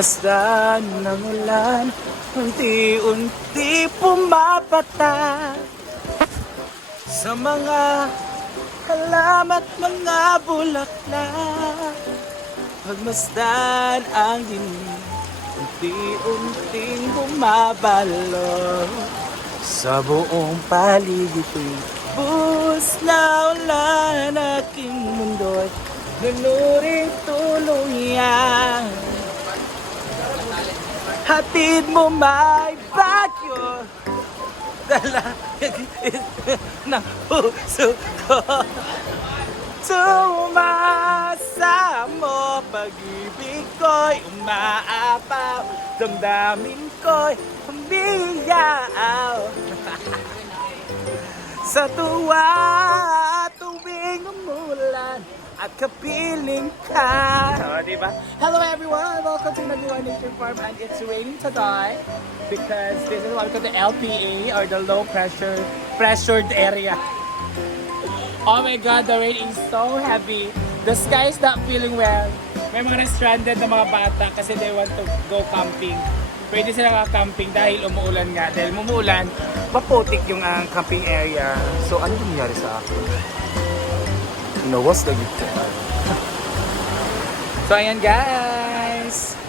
Basta ng ulan, unti-unti pumapatak Sa mga halamat mga bulaklak Pagmasdan ang dilim, unti-unting bumabalo. Sa buong paligid ko'y bus na ulan aking mundo'y Nunuring tuluyan Hatid mo may bagyo Dala. Ng puso ko. Tumasa mo Pag-ibig ko'y umaapaw Damdamin ko'y umiyaw. Sa tuwa tuwing umulan at kapiling ka. Oh, diba? Hello everyone! Welcome to Nagawa Nature Farm and it's raining today because this is what we call the LPA or the low pressure pressured area. Oh my god, the rain is so heavy. The sky is not feeling well. May mga stranded na mga bata kasi they want to go camping. Pwede sila camping dahil umuulan nga. Dahil mumuulan, maputik yung ang camping area. So, ano yung nangyari sa akin? Inawas na gito. so, ayan guys.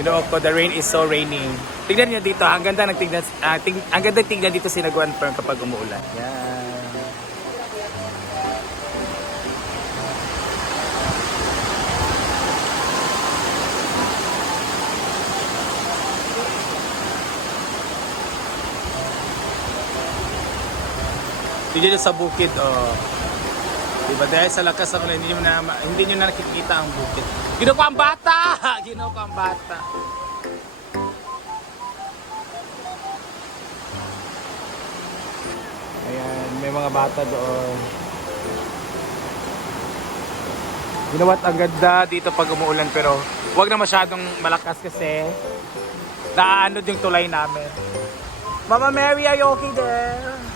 Know, ko, the rain is so raining. Tignan niyo dito, ang ganda ng tignan, ah, ting, ang ganda tignan dito si Naguan kapag umuulan. Yan. Dito sa bukid, oh. Diba dahil sa lakas ng ulan, hindi nyo na, hindi nyo na nakikita ang bukid. Gino ko ang bata! Gino ko ang bata. Ayan, may mga bata doon. Ginawa't ang ganda dito pag umuulan pero wag na masyadong malakas kasi naaanod yung tulay namin. Mama Mary, are you okay there?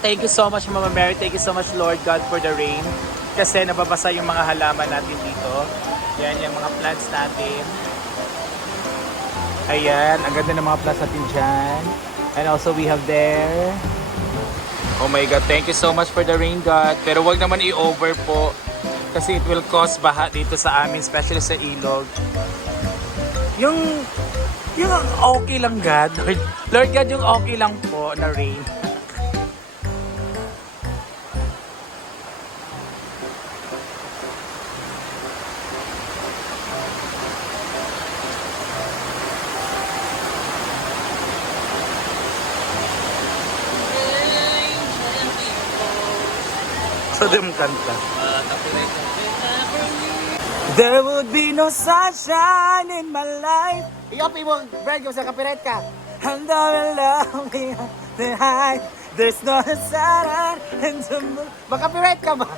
Thank you so much Mama Mary. Thank you so much Lord God for the rain. Kasi nababasa yung mga halaman natin dito. Yan yung mga plants natin. Ayan, ang ganda ng mga plants natin dyan. And also we have there. Oh my God, thank you so much for the rain God. Pero wag naman i-over po. Kasi it will cause baha dito sa amin, especially sa ilog. Yung, yung okay lang God. Lord, Lord God, yung okay lang po na rain. So, di mo kanta. There would be no sunshine in my life. Iyopi mo, Brad, yung sa kapiret ka. And the love behind. There's no sun in the moon. Makapiret ka ba?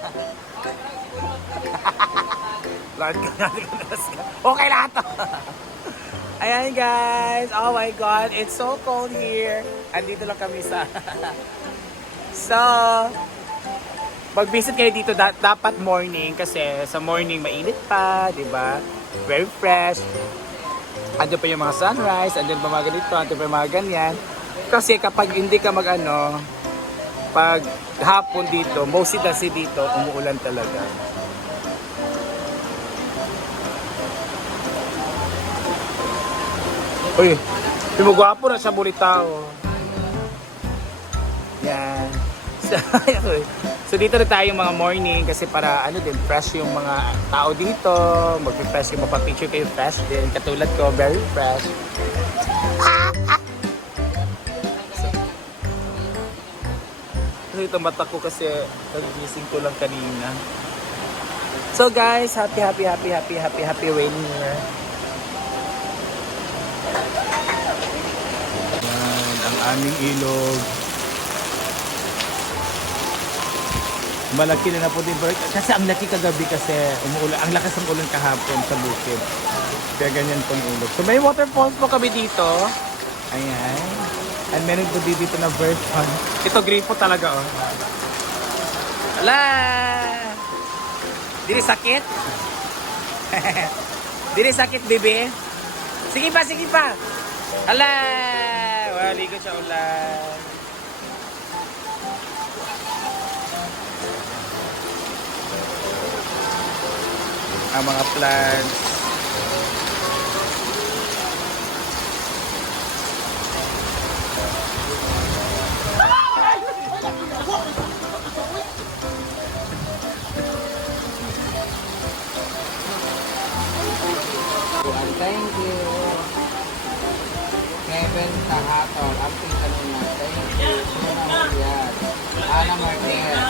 Lord. Okay lahat to. Ayan guys. Oh my God. It's so cold here. Andito lang kami sa... so, Pag-visit kayo dito da- dapat morning kasi sa morning mainit pa, 'di ba? Very fresh. Andun pa yung mga sunrise, andun pa mga ganito, andun pa yung mga ganyan. Kasi kapag hindi ka mag-ano, pag hapon dito, mostly kasi dito, umuulan talaga. Uy, lumagwapo na sa bulitao. Yan. So, so dito na tayo mga morning kasi para ano din, fresh yung mga tao dito. Mag-fresh yung mapapicture kayo fresh din. Katulad ko, very fresh. So, ito mata ko kasi nagising ko lang kanina. So guys, happy, happy, happy, happy, happy, happy rain here. Yan, ang aming ilog. Malaki na na po din. Kasi ang laki kagabi kasi umuulan. Ang lakas ng ulan kahapon sa bukid. Kaya ganyan pong ilog. So may waterfalls po kami dito. Ayan. And meron po dito na version. Ito gripo talaga oh. Ala! Dili sakit? Dili sakit, bebe? Sige pa, sige pa. Ala! Wali ko sa ulan. Ang mga plants. Thank you. Kevin Tahatol, acting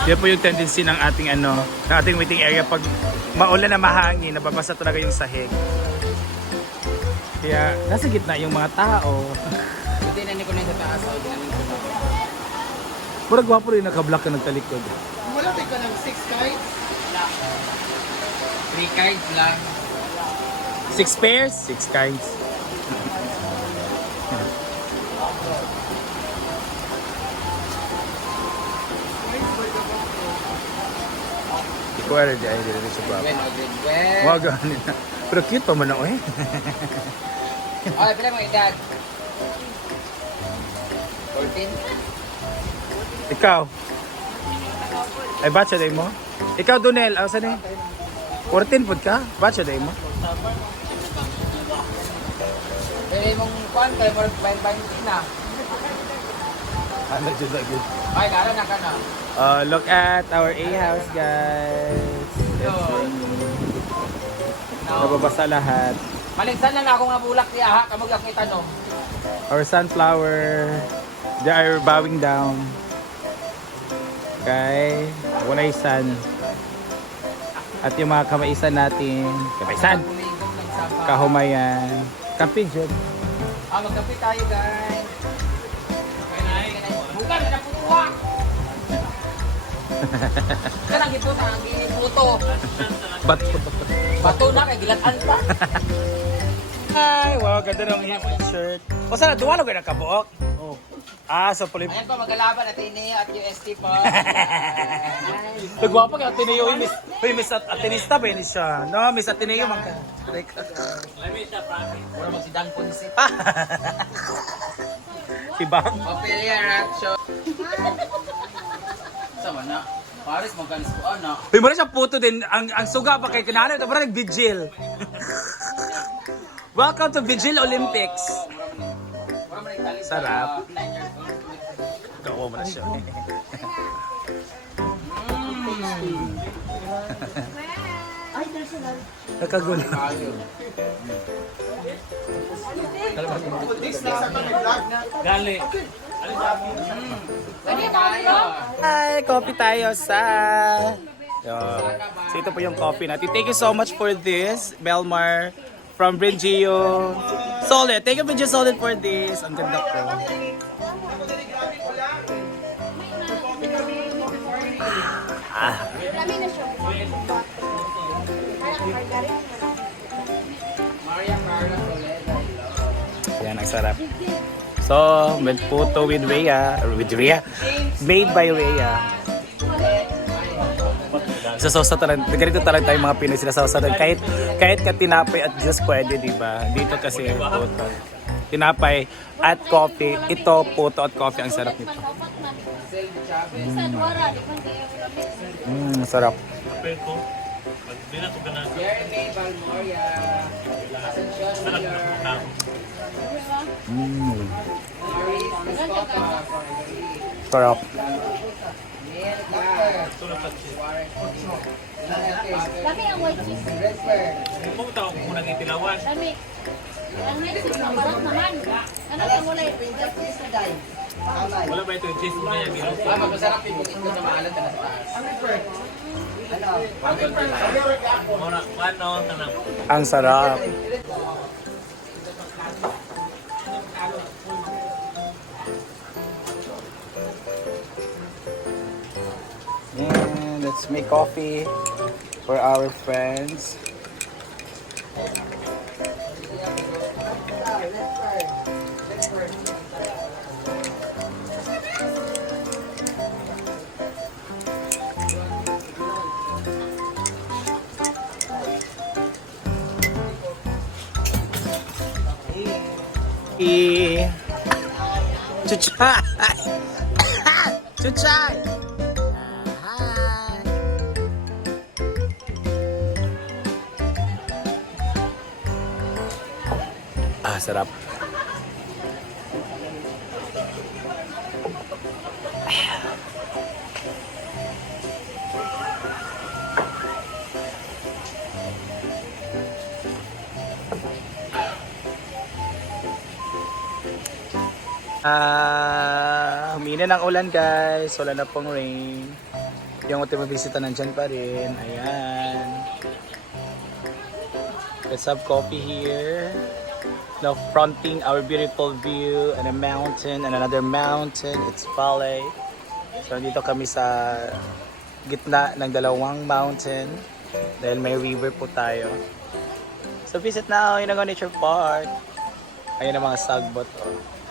Yan po yung tendency ng ating ano, ng ating waiting area pag maulan na mahangin, nababasa talaga yung sahig. Kaya nasa gitna yung mga tao. Buti na ni ko na sa taas. O, dinanin ko na. Murag gwapo rin naka-black na nagtalikod. Wala ba ka ng six cards? Three cards lang. Six pairs? Six kinds. Ay di ay di rin sa Gwen. Wow, ganin na. Pero cute pa man ako eh. O, pila mo edad? 14? Ikaw? Ay, batcha day mo? Ikaw, Dunel, saan eh? 14 pod ka? Batcha day mo? Pwede mong kuhan kayo, more 20 na. Ano dyan lagi? Ay, nara na ka na. Uh, look at our A-house, guys. Yun. No. Nababasa lahat. Maligsan lang ako nga bulak niya ha. Kamag ako itanong. Our sunflower, they are bowing down. Okay, wala sun. At yung mga kamaisan natin, kamaisan, kahumayan, kapigeon. Ah, magkape tayo guys. Bukan na putuwa. Kanang ito na ang puto. Bato. Bato na kay gilatan pa. Ay, wow, ganda ng hip shirt. O sana, duwalo kayo ng kabuok? Oh. Ah, so pala Ayan po magkalaban at ini at UST po. Nagwapo kay Ateneo, Miss, yung Miss At- Atenista ba yun siya? No, Miss Ateneo, man ka. Puro magsidang punsit. Si Bang. Ophelia Ratio. Sama na. Paris maganis ko ana. Uy, mara siya puto din. Ang, ang suga pa kay kinano, ito parang nag-vigil. Welcome to Vigil Olympics. Sarap. 9 years old. Kawo mo na siya. Nakagulo. Gali. Hi, coffee tayo sa... Yo. So ito po yung coffee natin. Thank you so much for this, Belmar from Brigio. Solid. Thank you, Brigio Solid for this. Ang ganda po. Ah, yan, ang sarap. So, with puto with Rhea, with Rhea, made by Rhea. Sasawsa talaga, ganito talaga tayo mga Pinoy sinasawsa talaga. Kahit, kahit ka tinapay at juice pwede, di ba? Dito kasi puto. Tinapay at coffee. Ito, puto at coffee. Ang sarap nito. Sa duwara, di ba kayo lamig? Mmm, sarap. Jeremy Balmoria. Ascension Mayor. Mmm, Maurice Escopa. for Marie. sarap. Warren. Dami ang white cheese. Redford. Dami. Ang next is mabarat naman. Ano ka mula yung white cheese na dahil? Ah, magmasarap yung ito sa maalat na sa taas. Ang sarap. And let's make coffee for our friends. Chuchay! Chuchay! Hi! Ah, sarap. Ah, humina ng ulan guys. Wala na pong rain. Yung ultimo bisita nandyan pa rin. Ayan. Let's have coffee here. Now fronting our beautiful view and a mountain and another mountain. It's Valley. So dito kami sa gitna ng dalawang mountain dahil may river po tayo. So visit now, Inago Nature Park. Ayun ang mga sagbot. Oh.